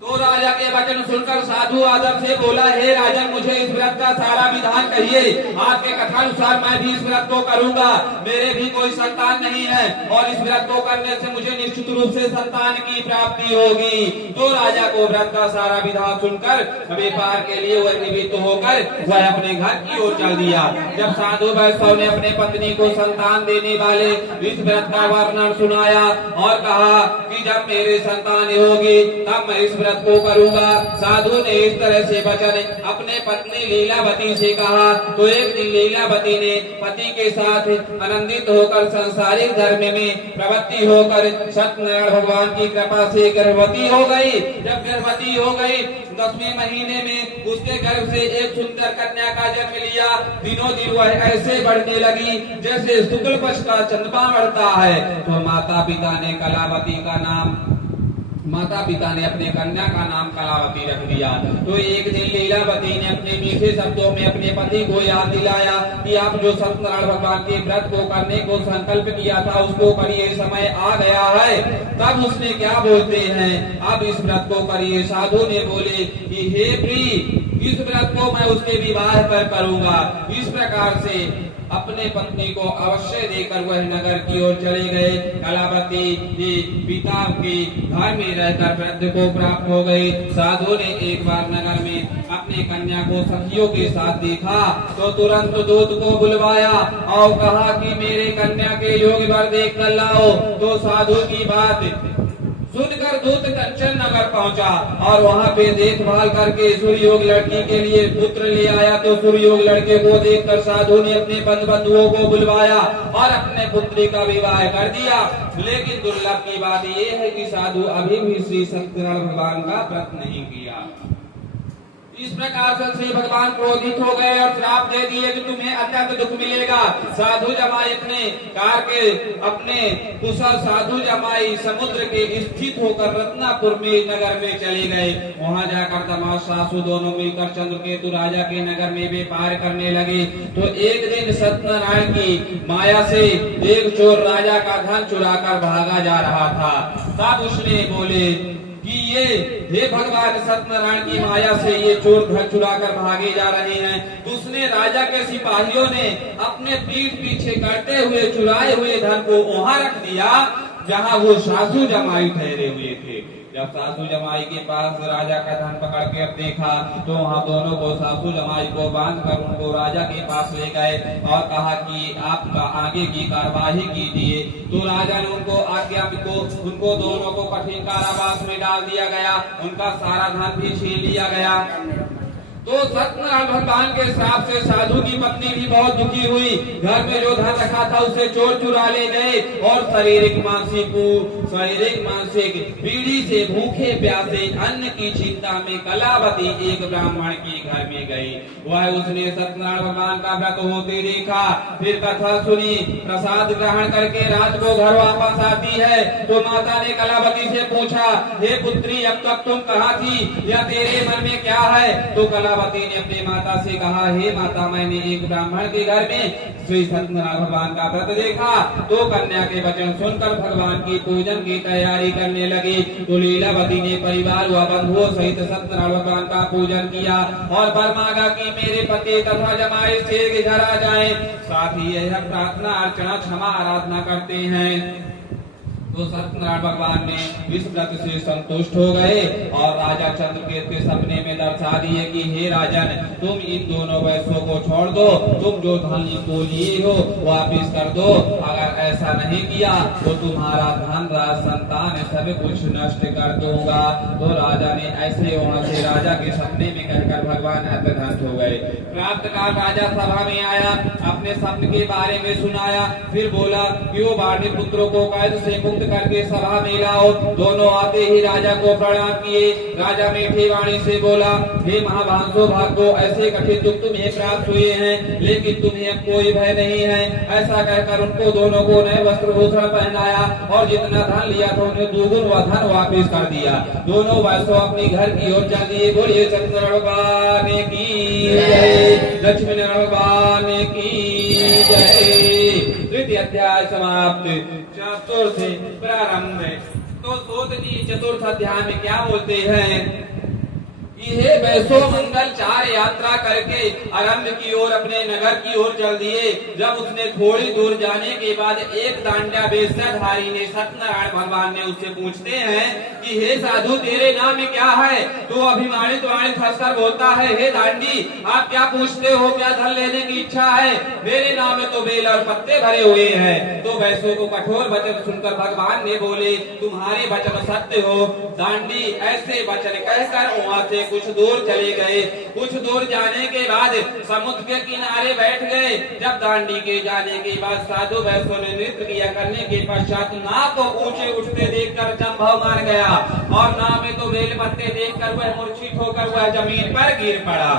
तो राजा के वचन सुनकर साधु आदर से बोला, हे राजन, मुझे इस व्रत का सारा विधान कहिए। आपके कथानुसार मैं भी इस व्रत को करूंगा। मेरे भी कोई संतान नहीं है और इस व्रत को करने से मुझे निश्चित रूप से संतान की प्राप्ति होगी। तो राजा को व्रत का सारा विधान सुनकर व्यापार के लिए वह निवृत्त होकर वह अपने घर की ओर चल दिया। जब साधु वैष्णव ने अपने पत्नी को संतान देने वाले इस व्रत का वर्णन सुनाया और कहा कि जब मेरे संतान होगी तब मैं इस व्रत को करूंगा। साधु ने इस तरह से वचन अपने पत्नी लीलावती से कहा। तो एक दिन लीलावती ने पति के साथ आनंदित होकर संसारिक धर्म में प्रवृत्ति होकर सत्यनारायण भगवान की कृपा से गर्भवती हो गई। जब गर्भवती हो गई 10वें महीने में उसके गर्भ से एक सुंदर कन्या का जन्म लिया। दिनों दिन वह ऐसे बढ़ने लगी जैसे शुक्ल पक्ष का चंद्रमा बढ़ता है। तो माता पिता ने अपने कन्या का नाम कलावती रख दिया। तो एक दिन लीलावती ने अपने मीठे शब्दों में अपने पति को याद दिलाया कि आप जो सत्यनारायण भगवान के व्रत को करने को संकल्प किया था उसको करिए, समय आ गया है। तब उसने क्या बोलते हैं, अब इस व्रत को करिए। साधु ने बोले कि हे प्रिय, इस व्रत को मैं उसके विवाह पर करूंगा। इस प्रकार से अपने पत्नी को अवश्य देकर वह नगर की ओर चले गए। कलावती पिता के घर में रहकर वृद्ध को प्राप्त हो गई। साधु ने एक बार नगर में अपने कन्या को सखियों के साथ देखा तो तुरंत दूत को बुलवाया और कहा कि मेरे कन्या के योग वर देख कर लाओ। तो साधु की बात सुनकर दूत कंचन नगर पहुंचा और वहां पे देखभाल करके सूर्ययोग लड़की के लिए पुत्र ले आया। तो सूर्ययोग लड़के को देखकर साधु ने अपने बंधुओं को बुलवाया और अपने पुत्री का विवाह कर दिया। लेकिन दुर्लभ की बात यह है कि साधु अभी भी श्री सत्यनारायण भगवान का व्रत नहीं किया। इस प्रकार से श्री भगवान क्रोधित हो गए और श्राप दे दिए कि तुम्हें अत्यंत दुख मिलेगा। साधु जमाई अपने कुशल साधु जमाई समुद्र के स्थित होकर रत्नापुर में नगर में चले गए। वहां जाकर तमाम सासु दोनों मिलकर चंद्रकेतु राजा के नगर में व्यापार करने लगे। तो एक दिन सत्यनारायण की माया से एक चोर राजा का धन चुराकर भागा जा रहा था। तब उसने बोले कि ये हे भगवान, सत्यनारायण की माया से ये चोर धन चुराकर भागे जा रहे हैं। तो उसने राजा के सिपाहियों ने अपने पीठ पीछे करते हुए चुराए हुए धन को वहां रख दिया जहां वो सासू जमाई ठहरे हुए थे। जब सासू जमाई के पास राजा का धन पकड़ के अब देखा तो वहाँ दोनों को सासू जमाई को बांध कर उनको राजा के पास ले गए और कहा कि आपका आगे की कार्यवाही कीजिए। तो राजा ने उनको आज्ञा को उनको दोनों को कठिन कारावास में डाल दिया गया। उनका सारा धन भी छीन लिया गया। तो सत्यनारायण भगवान के श्राप से साधु की पत्नी भी बहुत दुखी हुई। घर में जो धन रखा था उसे चोर चुरा ले गए और शारीरिक मानसिक पीढ़ी से भूखे प्यासे अन्न की चिंता में कलावती एक ब्राह्मण के घर में गई। वह उसने सत्यनारायण भगवान का व्रत होते देखा, फिर कथा सुनी, प्रसाद ग्रहण करके रात को घर वापस आती है। तो माता ने कलावती से पूछा, हे पुत्री, अब तक तुम कहाँ थी या तेरे मन में क्या है? तो कलावती लीलावती ने अपनी माता से कहा, हे माता, मैंने एक ब्राह्मण के घर में श्री सत्यनारायण भगवान का व्रत देखा, तो कन्या के वचन सुनकर भगवान की पूजन की तैयारी करने लगी। तो लीलावती ने परिवार व बंधुओं सहित सत्यनारायण भगवान का पूजन किया और वर मांगा कि मेरे पति तथा जमाई से घर आ जाए। साथ ही यह प्रार्थना अर्चना क्षमा आराधना करते हैं। तो सत्यनारायण भगवान ने इस व्रत से संतुष्ट हो गए और राजा चंद्रकेत के सपने में दर्शा दिए कि हे राजन, तुम इन दोनों वैश्यों को छोड़ दो, तुम जो धन को लिए हो वापिस कर दो। अगर ऐसा नहीं किया तो तुम्हारा धन राज संतान सब कुछ नष्ट कर दूंगा। तो राजा ने ऐसे वहाँ से राजा के सपने में कहकर भगवान अत्यंत हो गए। प्राप्त काल राजा सभा में आया, अपने स्वप्न के बारे में सुनाया, फिर बोला कि वो बाढ़ पुत्रों को कैद से मुक्त करके सभा में लाओ। दोनों आते ही राजा को प्रणाम किए। राजा मीठी वाणी से बोला, हे महाभांसो भाग्यो, ऐसे कठिन दुख तुम्हें प्राप्त हुए हैं, लेकिन तुम्हें अब कोई भय नहीं है। ऐसा कहकर उनको दोनों को नए वस्त्र भूषण पहनाया और जितना धन लिया था उन्हें दुगुन व धन वापिस कर दिया। दोनों वैश्य अपनी घर की ओर चल दिए। बोलिए सत्यनारायण भगवान की जय, लक्ष्मी नारायण भगवान की जय। तृतीय अध्याय समाप्त। चतुर्थ प्रारंभ। तो सूत जी चतुर्थ अध्याय में क्या बोलते हैं? ये वैसो मंगल चार यात्रा करके आरंभ की ओर अपने नगर की ओर चल दिए। जब उसने थोड़ी दूर जाने के बाद एक दांड्या वेशधारी ने सत्यनारायण भगवान ने उससे पूछते हैं कि हे साधु, तेरे नाम में क्या है? तो अभिमानित वाणित हंसकर बोलता है, हे दांडी, आप क्या पूछते हो? क्या धन लेने की इच्छा है? मेरे नाम में तो बेल और पत्ते भरे हुए हैं। तो वैसो को कठोर वचन सुनकर भगवान ने बोले, तुम्हारे वचन सत्य हो। दांडी ऐसे वचन कहकर वहाँ से कुछ दूर चले गए। कुछ दूर जाने के बाद समुद्र के किनारे बैठ गए। जब दांडी के जाने के बाद साधु वैश्यों ने नृत्य किया करने के पश्चात नाव को ऊंचे उठते देखकर चंभव मार गया और नाव में तो बेल पत्ते देखकर वह मूर्छित होकर वह जमीन पर गिर पड़ा।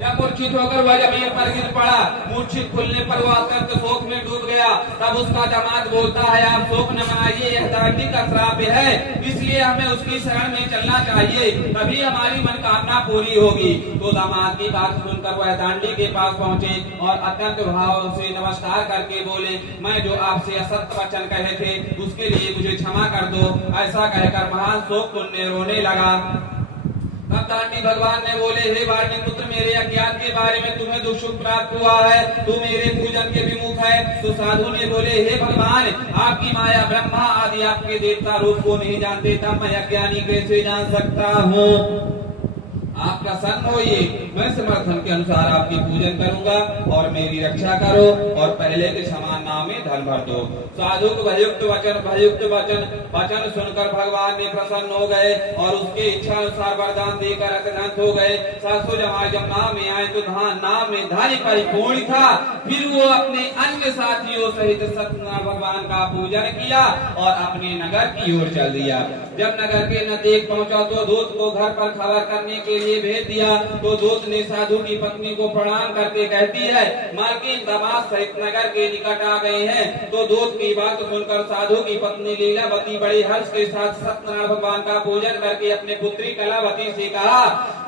जब मूर्छित होकर वह जमीन पर गिर पड़ा, मूर्छित खुलने पर वह अत्यंत शोक में डूब गया। तब उसका दामाद बोलता है, आप शोक न मनाइए, यह दांडी का श्राप है, इसलिए हमें उसकी शरण में चलना चाहिए, तभी हमारी मनोकामना पूरी होगी। तो दामाद की बात सुनकर वह दांडी के पास पहुँचे और अत्यंत भाव से नमस्कार करके बोले, मैं जो आपसे असत्य वचन कहे थे उसके लिए मुझे क्षमा कर दो। ऐसा कहकर महान शोक पुण्य रोने लगा। तब दांडी भगवान ने बोले, हे वाणी पुत्र, मेरे अज्ञान के बारे में तुम्हें दुख सुख प्राप्त हुआ है, तू मेरे पूजन के विमुख है। तो साधु ने बोले, हे भगवान, आपकी माया ब्रह्मा आदि आपके देवता रूप को नहीं जानते, तब मैं अज्ञानी कैसे जान सकता हूँ? आप प्रसन्न होइए, मैं समर्थन के अनुसार आपकी पूजन करूंगा और मेरी रक्षा करो और पहले के समान नाम में धन भर दो। साधु को भयुक्त वचन सुनकर भगवान ने प्रसन्न हो गए और उसके इच्छा अनुसार वरदान देकर अत्यंत हो गए। सासु जब नाम में आए तो नाम में धन परिपूर्ण था। फिर वो अपने अन्य साथियों सहित सत्यनारायण भगवान का पूजन किया और अपने नगर की ओर चल दिया। जब नगर के नजदीक पहुंचा तो दूत को घर पर खबर करने के लिए भेज दिया। तो दूत ने साधु की पत्नी को प्रणाम करके कहती है, मालकिन दामाद सहित नगर के निकट आ गए हैं। तो दूत की बात सुनकर साधु की पत्नी लीलावती बड़े हर्ष के साथ सत्यनारायण भगवान का पूजन करके अपने पुत्री कलावती से कहा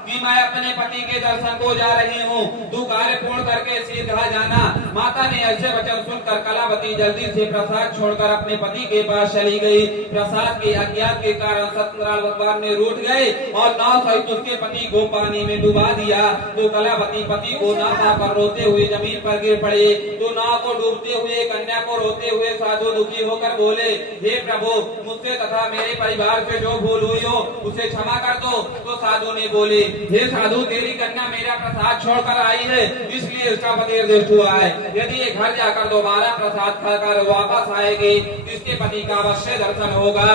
कि मैं अपने पति के दर्शन को जा रही हूँ, तू कार्य पूर्ण करके सीधा जाना। माता ने ऐसे वचन सुनकर कलावती जल्दी से प्रसाद छोड़कर अपने पति के पास चली गई। प्रसाद के अज्ञात के कारण सत्यनारायण भगवान ने रूठ गए और नाव सहित उसके पति को पानी में डुबा दिया। तो कलावती पति को ना पाकर रोते हुए जमीन पर गिर पड़े। तो नाव को डूबते हुए कन्या को रोते हुए साधु दुखी होकर बोले, हे प्रभु, मुझसे तथा मेरे परिवार से जो भूल हुई हो उसे क्षमा कर दो। तो साधु ने बोले, हे साधु, तेरी कन्या मेरा प्रसाद छोड़कर आई है, इसलिए इसका पति दृष्ट हुआ है। यदि ये घर जाकर दोबारा प्रसाद खाकर वापस आएगी, इसके पति का अवश्य दर्शन होगा।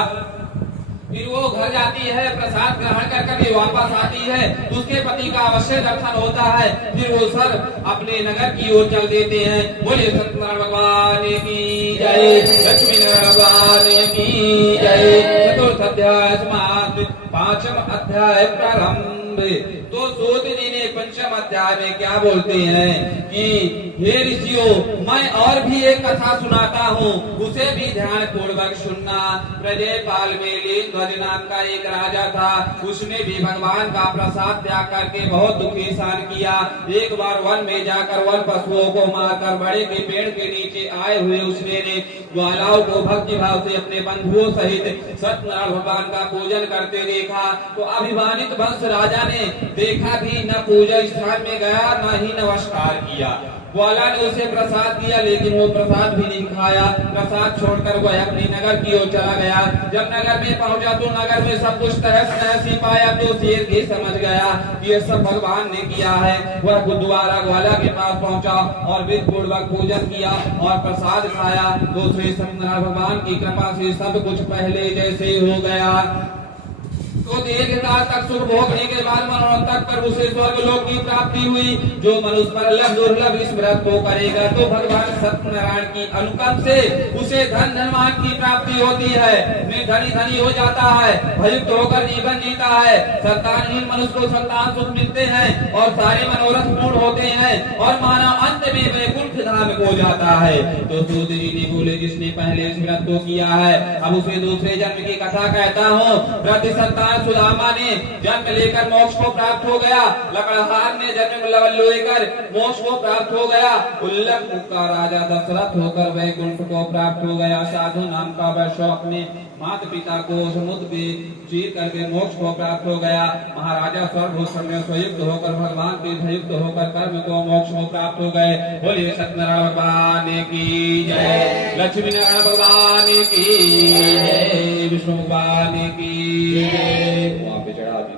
फिर वो घर जाती है, प्रसाद ग्रहण करके वापस आती है, उसके पति का अवश्य दर्शन होता है। फिर वो सर अपने नगर की ओर चल देते हैं। बोले सत्यनारायण भगवान की जय, लक्ष्मी नारायण भगवान की जय। चतुर्थ अध्याय समाप्त। पांचम अध्याय प्रारंभ। आरंभे। तो सूत जी ने पंचम अध्याय में क्या बोलते हैं कि हे ऋषियों, मैं और भी एक कथा सुनाता हूँ, उसे भी ध्यान पूर्वक सुनना। प्रजेपाल में लीलध्वज नाम का एक राजा था। उसने भी भगवान का प्रसाद त्याग करके बहुत दुखी सहन किया। एक बार वन में जाकर वन पशुओं को मारकर बड़े के पेड़ के नीचे आए हुए उसने ग्वालाओं को भक्ति भाव से अपने बंधुओं सहित सत्यनारायण भगवान का पूजन करते देखा। तो अभिमानित वंश राजा ने देखा भी न पूजा स्थान में गया, न ही नमस्कार किया। ग्वाला ने उसे प्रसाद दिया, लेकिन वो प्रसाद भी नहीं खाया। प्रसाद छोड़कर वह अपने नगर की ओर चला गया। जब नगर में पहुंचा तो नगर में सब कुछ तहस नहस ही पाया। तो शेर भी समझ गया कि ये सब भगवान ने किया है। वह गुरुद्वारा ग्वाला के पास पहुंचा और विधि पूर्वक पूजन किया और प्रसाद खाया। तो श्री सत्यनारायण भगवान की कृपा से सब कुछ पहले जैसे हो गया। तो दीर्घ काल तक सुख भोगने के बाद मनोरथ पर उसे स्वर्ग लोक की प्राप्ति हुई। जो मनुष्य पर दुर्लभ इस व्रत को करेगा तो भगवान सत्यनारायण की अनुकंप से उसे धन धनवान की प्राप्ति होती है। धनी धनी हो जाता है, भयुक्त होकर जीवन जीता है। संतानहीन मनुष्य को संतान सुख मिलते हैं और सारे मनोरथ पूर्ण होते हैं और मानव अंत में वैकुंठ धाम को जाता है। तो सूत जी ने बोले, जिसने पहले इस व्रत को किया है अब उसे दूसरे जन्म की कथा कहता हूँ। प्रति संतान सुदामा ने जन्म लेकर मोक्ष को प्राप्त हो गया। लकड़हार ने जन्म लेकर मोक्ष को प्राप्त हो गया। उल्लक मुख का राजा दशरथ होकर वैकुंठ को प्राप्त हो गया। साधु नाम का वैश्य अपने माता पिता को समुद्र पे चीर करके मोक्ष को प्राप्त हो गया। महाराजा स्वर्ग में संयुक्त होकर भगवान के संयुक्त होकर कर्म को मोक्ष को प्राप्त हो गए। बोलिए सत्यनारायण भगवान की जय, लक्ष्मी नारायण भगवान की जय, विष्णु भगवान की जय। वहाँ पे चढ़ा दी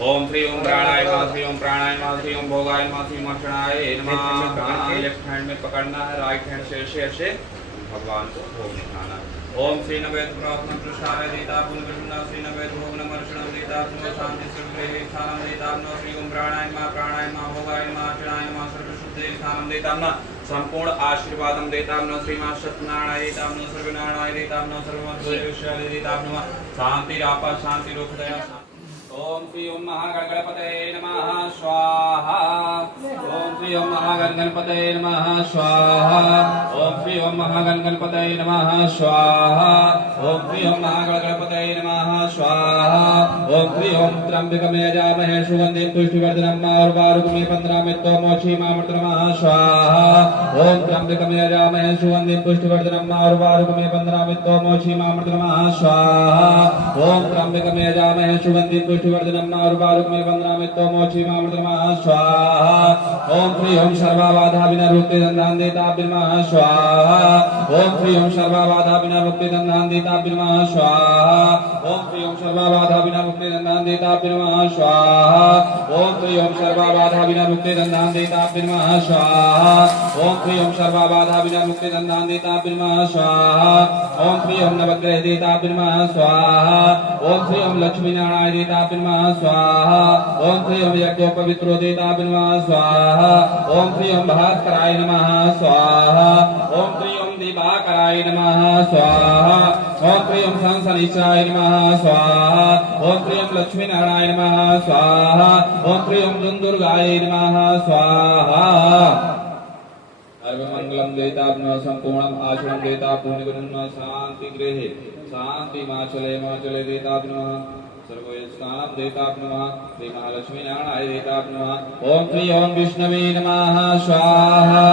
ओम श्री ओम प्राणाय नमः, श्री ओम प्राणाय नमः, श्री ओम भोगाय नमः, श्री ओम अर्चनाय नमः। लेफ्ट हैंड में पकड़ना है, राइट हैंड से ऐसे भगवान को भोग निकालना है। ओम श्री नवेद प्रार्थना प्रसाद देता पुण्यकृष्ण श्री नवेद भोग नमर्षण देता पुण्य शांति सर्वग्रह स्थानम देता नमः। श्री ओम प्राणाय नमः भोगाय नमः अर्चनाय नमः सर्वशुद्धे स्थानम देता नमः। संपूर्ण आशीर्वादम देता नमः। श्रीमान सत्यनारायण देता नमः, सर्वनारायण देता नमः, सर्वमंगल देता नमः। शांति रापा शांति रूप दया। ओम श्री ओम महागणपतये नमः स्वाहा। ओम श्री ओम महागणपतये नमः स्वाहा। ओम श्री ओम महागणपतये नमः स्वाहा। ओम श्री ओम महागणपतये नमः स्वाहा। ओम श्री ओम त्र्यंबकं यजामहे सुगंधिं पुष्टिवर्धनम् उर्वारुकमेव 15 मित्तो मोक्षीमामृत नमः स्वाहा। ओम त्र्यंबकं यजामहे सुगंधिं पुष्टिवर्धनम् उर्वारुकमेव 15 मित्तो मोक्षीमामृत नमः स्वाहा। ओम त्र्यंबकं यजामहे सुगंधिं पुष्टिवर्धनम् उर्वारुकमेव 15 मित्तो मोक्षीमामृत नमः स्वाहा। ओम श्री ओम सर्वबाधा विनिवृत्ति दंडान् देताभ्य नमः स्वाहा। ओम श्री ओम सर्वबाधा विनिवृत्ति दंडान् देताभ्य नमः स्वाहा। ओम श्री ओम सर्वबाधा विनिवृत्ति दंडान् देताभ्य नमः स्वाहा। ओम श्री ओम सर्वबाधा विनिवृत्ति दंडान् देताभ्य नमः स्वाहा। ओम श्री ओम सर्वबाधा विनिवृत्ति दंडान् देताभ्य नमः स्वाहा। ओम श्री ओम नवग्रह देताभ्य नमः स्वाहा। ओम श्री ओम लक्ष्मी नारायण देताभ्य नमः स्वाहा। ओम श्री ओम यज्ञोपवित्रो देताभ्य नमः स्वाहा। ओम श्री ओम भास्कराय नमः स्वाहा। ओम श्री ओम दिवाकराय नमः स्वाहा। ओम श्री ओम संसनिचाय नमः स्वाहा। ओम श्री ओम लक्ष्मी नारायण नमः स्वाहा। ओम श्री ओम दुर्गाय नमः स्वाहा। सर्वमंगलम देताभ्य संपूर्णम आश्रम देता पुण्यगुणम शांति गृहे शांति माचले देताभ्य नमः। सर्वोस्तानम देताभ्य नमः। श्री महालक्ष्मी नारायण देताभ्य नमः। ओम श्री ओम विष्णवे नमः स्वाहा।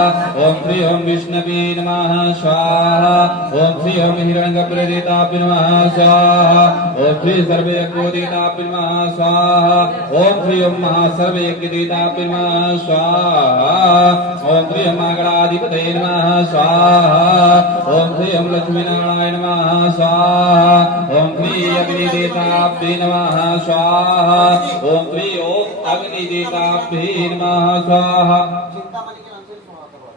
ओम श्री ओम विष्णवे नमः स्वाहा। ओम श्री ओम हिरण्यगर्भ देताभ्य नमः स्वाहा। ओम श्री सर्वयज्ञ देताभ्य नमः स्वाहा। ओम श्री ओम महासर्वयज्ञ देताभ्य नमः स्वाहा। ओम श्री ओम मंगलाधिपतये नमः स्वाहा। ओम श्री ओम लक्ष्मी नारायण नमः स्वाहा। ओम श्री अग्नि देताभ्य नमः स्वाहा। ओम श्री ओम अग्नि देताभ्य नमः स्वाहा।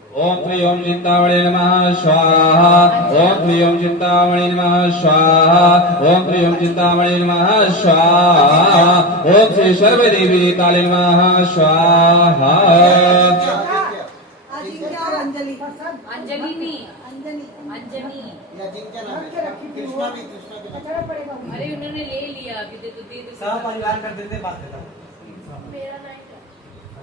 ओम श्री ओम चिंतामणि नमः स्वाहा। ओम श्री ओम चिंतामणि नमः स्वाहा। ओम श्री ओम चिंतामणि नमः स्वाहा। ओम श्री सर्वदेवी काली नमः स्वाहा। अंजलि नहीं अंजनी। अरे उन्होंने ले लिया अभी तो दे दो। सब परिवार कर देते बात करता।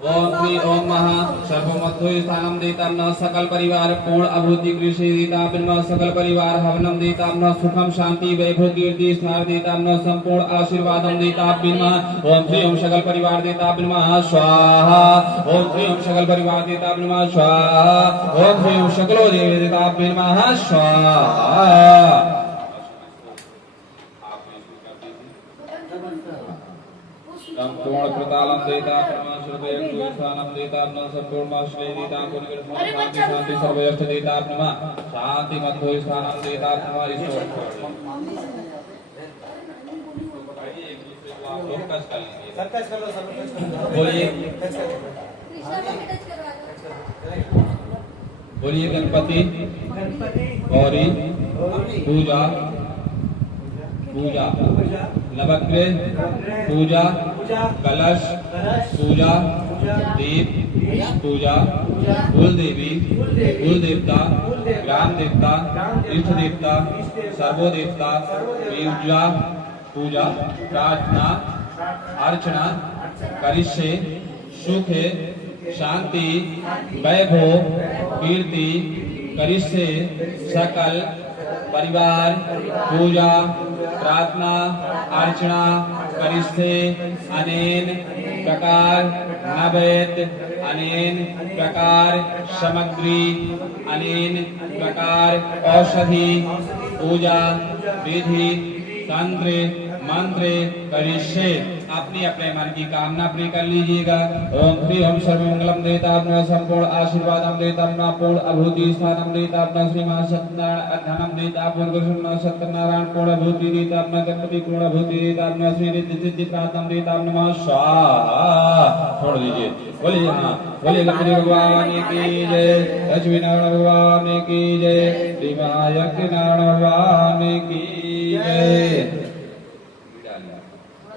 ओम श्री ओम महा सर्वमध्यो स्थानम देताम न सकल परिवार पूर्ण अभूति कृषि देताम न सकल परिवार हवनम देताम न सुखम शांति वैभव कीर्ति स्थान देताम न संपूर्ण आशीर्वादम देताम न। ओम श्री ओम सकल परिवार देताम न स्वाहा। ओम श्री ओम सकल परिवार देताम न स्वाहा। ओम श्री ओम सकलो देव देताम न स्वाहा। संपूर्ण प्रतालम देता परमाश्रय स्थानम देता अपना संपूर्ण माश्रय देता शांति शांति सर्वयष्ट देता अपना शांति मध्य स्थानम देता अपना बोलिए बोलिए गणपति गौरी पूजा पूजा नवग्रह पूजा कलश पूजा दीप पूजा कुल देवी कुल देवता ग्राम देवता इष्ट देवता सर्वो देवता पूजा पूजा प्रार्थना अर्चना करिष्ये सुखे शांति वैभव कीर्ति करिष्ये सकल परिवार पूजा प्रार्थना अर्चना करिष्ये अनेन प्रकार नैवेद्य अनेन प्रकार सामग्री अनेन प्रकार औषधि पूजा विधि तंत्र मंत्र करिष्ये। अपनी अपने मन की कामना पूरी कर लीजिएगा। ओम श्री ओम सर्वमंगलम देता अपना संपूर्ण आशीर्वादम देता अपना पूर्ण अभूति स्थानम देता अपना श्रीमान सत्यनारायण धनम देता पूर्ण सत्यनारायण पूर्ण अभूति देता अपना गणपति पूर्ण अभूति देता अपना श्री रिद्धि सिद्धि प्रार्थना देता नमः स्वाहा। छोड़ दीजिए बोलिए हाँ बोलिए गणपति भगवान की जय लक्ष्मी नारायण भगवान की जय श्री महायज्ञ नारायण भगवान की जय।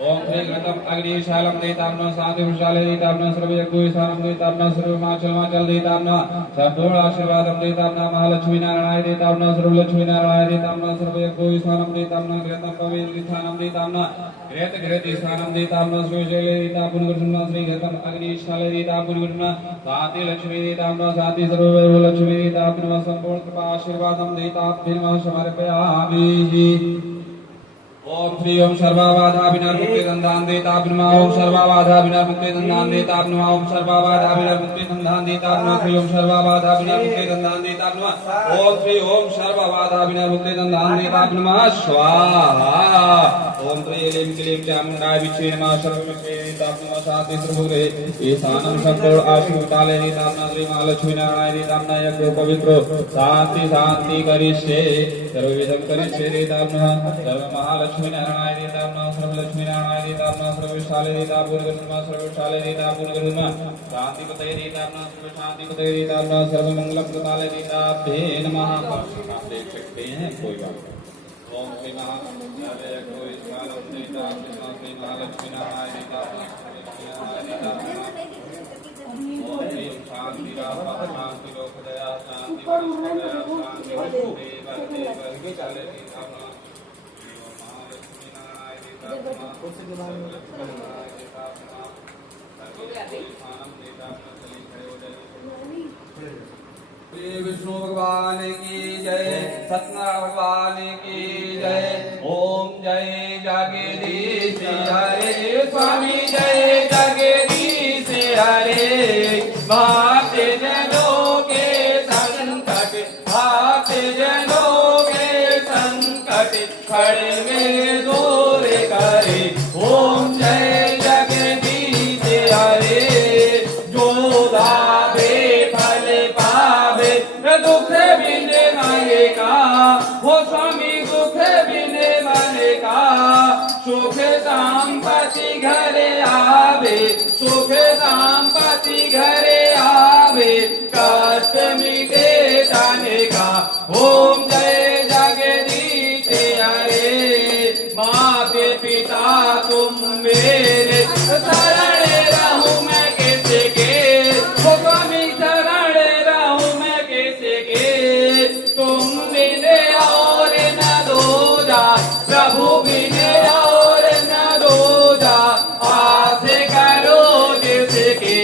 ओम श्री घृतम अग्निशालम देताम्न साधुशाले देताम्न सर्वयज्ञोशालम देताम्न सर्वमाचलमाचल देताम्न संपूर्ण आशीर्वादम देताम्न महालक्ष्मी नारायणाय देताम्न सर्वलक्ष्मी नारायणाय देताम्न सर्वयज्ञोशालम देताम्न घृतम पवित्र स्थानम देताम्न घृत स्थानम देताम्न श्रीशैले देताम्न गुरुना श्री घृतम अग्निशाले देताम्न गुरुना शांति लक्ष्मी देताम्न शांति सर्ववैभव लक्ष्मी देताम्न संपूर्ण कृपा आशीर्वादम देताम्न समर्पयामि। ओम श्री ओम सर्वबाधा विनिर्मुक्ति दंडान देता ब्रह्मा ओम सर्वबाधा विनिर्मुक्ति दंडान देता ब्रह्मा ओम सर्वबाधा विनिर्मुक्ति दंडान देता ब्रह्मा श्री ओम सर्वबाधा विनिर्मुक्ति दंडान देता ब्रह्मा ओम श्री ओम सर्वबाधा विनिर्मुक्ति दंडान देता ब्रह्मा स्वाहा। ओम त्रिलिंग क्लीं चामुंडाय विच्चे नमः सर्वमित्रे देता ब्रह्मा शांति सर्वगृहे ईशानं संपूर्ण आशीर्वादाले देता ब्रह्मा श्री महालक्ष्मी नारायण देता ब्रह्मा यज्ञ पवित्र शांति शांति करिष्ये सर्वविधं करिष्ये देता ब्रह्मा सर्व महालक्ष्मी लक्ष्मी नारायण देता अपना सर्व लक्ष्मी नारायण देता अपना सर्वशाले देता पूर्णगुणमा सर्वशाले देता पूर्णगुणमा शांति पतये देता अपना सर्व शांति पतये देता अपना सर्व मंगलम कृताले देता ते नमः। आप देख सकते हैं कोई बात नहीं। ओम श्री महालक्ष्मी कोई कालम देता अपना श्री महालक्ष्मी नारायण देता ओम श्री शांति राम शांति लोकदया शांति शांति चले देता अपना श्री विष्णु भगवान की जय सत्यनारायण भगवान की जय। ओम जय जगदीश हरे स्वामी जय जगदीश हरे भक्त जनों के संकट भक्त जनों के संकट खड़े में दूर करे। ओम जय जगदीश हरे जो दावे फल पावे दुख बिन मांगे का वो स्वामी दुख बिन मांगे का सुख संपत्ति घरे आवे सुख संपत्ति घरे आवे कष्ट मीठे दाने का ओम जय जगदीश हरे। माते पिता तुम मेरे शरण रहूं मैं कैसे के, ओ स्वामी शरण रहूं मैं कैसे के। तुम बिने और न दूजा प्रभु बिने और न दूजा, आस करो जैसे के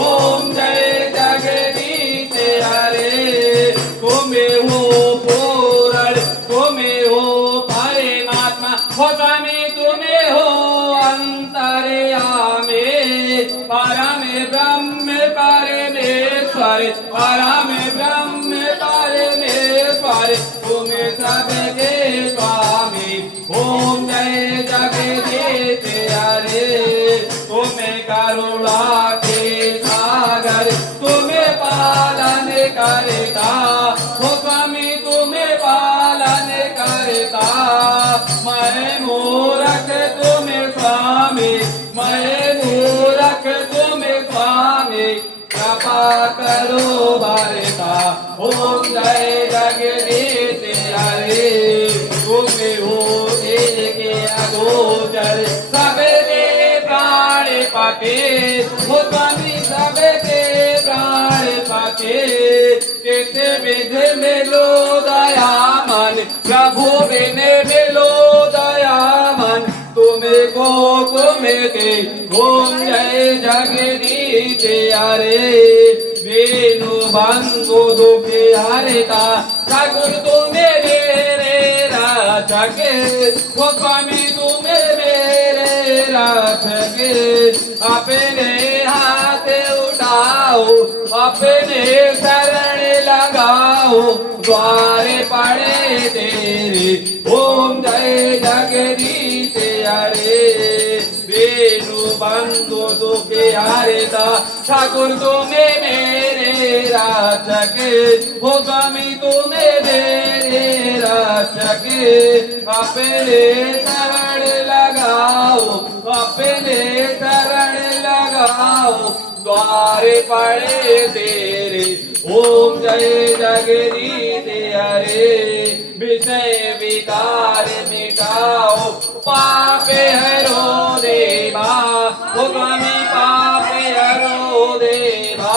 ओम जय जगदीश हरे। तुम्हें हो पूर्ण तुम्हें हो परमात्मा, हो स्वामी तुम्हें हो अंतर्यामी। परम ब्रह्म परमेश्वर परम ब्रह्म परमेश्वर, तुम्हें सबके स्वामी ओम जय जगदीश हरे। तुम्हें करुणा के सागर तुम्हें पालन करता, हो स्वामी तुम्हें पालन करता। मैं मूरख तुम्हें स्वामी, मैं मूरख तुम्हें स्वामी, कृपा करो वार्ता ओम जय जगदीश हरे। तुम्हें हो एक अगोचर सबके प्राण पाके, हो स्वामी सबके प्राण पाके। कैसे विध मिलो दया मन प्रभु बिने मिलो दया मन, तुम्हें को तुम्हें के ओम जय जगदीश हरे। वेणु बंधु दुखे हरिता ठाकुर तुम्हें मेरे रक्षक, वो स्वामी तुम्हें मेरे रक्षक। अपने हाथ उठाओ अपने शरण लगाओ, द्वार पड़े तेरे ओम जय जगदीश हरे। वेणु बंधु दुखे हरिता ठाकुर तुम्हें मेरे रक्षक, हो स्वामी तुम्हें मेरे रक्षक। अपने शरण लगाओ अपने शरण लगाओ, द्वार पड़े तेरे ओम जय जगदीश हरे। विषय विकार मिटाओ पाप हरो देवा, ओ स्वामी पाप हरो देवा।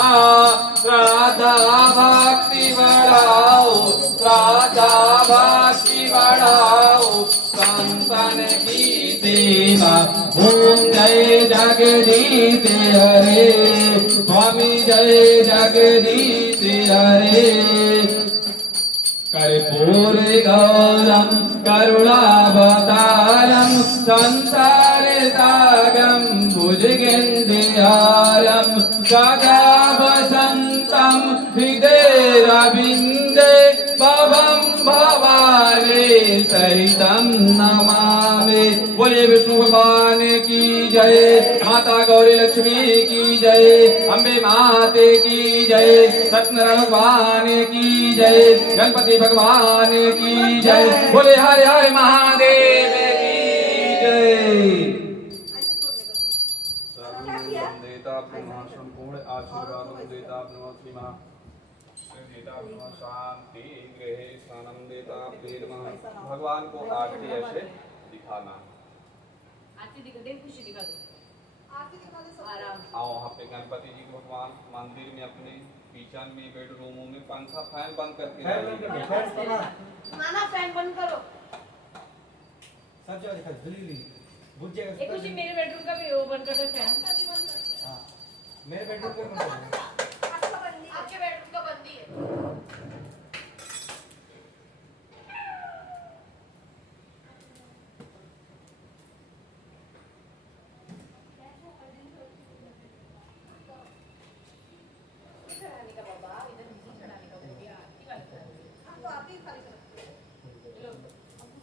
श्रद्धा भक्ति बढ़ाओ श्रद्धा भक्ति बढ़ाओ, संतन की सेवा ओम जय जगदीश हरे। स्वामी जय जगदीश हरे। कर्पूर गौरम करुणावतारम संसार सागरम भुजगेन्द्रहारम, सदा वसंतम हृदयरविन्दे भवं भवानी सहितं नमामि। बोले विष्णु भगवान की जय, माता गौरी लक्ष्मी की जय, अम्बे माते की जय, सत्यनारायण भगवान की जय, गणपति भगवान की जय। बोले हरे हरे महादेव की जय। देता संपूर्ण आशीर्वाद देता श्रीमा देता शांति गृहे स्नानम देता भगवान को आरती ऐसे दिखाना। आरती दिखा दे, खुशी दिखा दो, आरती दिखा दो आराम। आओ वहाँ पे गणपति जी को भगवान मंदिर में अपने किचन में बेडरूमों में पंखा फैन बंद करके नाना फैन बंद करो। सब जगह दिखा दिल्ली बुझ जाएगा। एक खुशी मेरे बेडरूम का भी वो बंद कर दो फैन। हां मेरे बेडरूम का बंद कर। आपके बेडरूम का बंद ही है।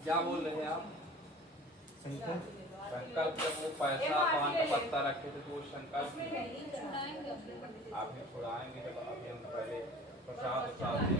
क्या बोल रहे हैं आप? संकल्प जब वो पैसा पान का पत्ता रखे थे तो वो संकल्प आप भी छुड़ाएंगे जब अभी हम पहले प्रसाद शांति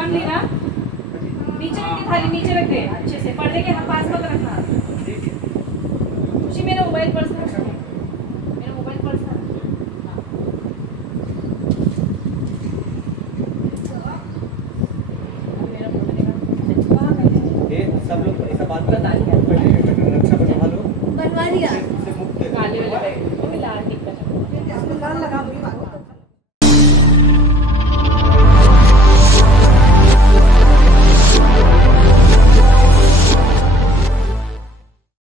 बांध ली ना? नीचे रख के थाली नीचे रख दे अच्छे से, पर्दे के पास मत रखना। खुशी मेरा मोबाइल पर्स था, मेरा मोबाइल पर्स था। मेरा फोटो देखा, ये सब लोग ऐसा बात करता है, रक्षा बनवा लो। बनवा दिया।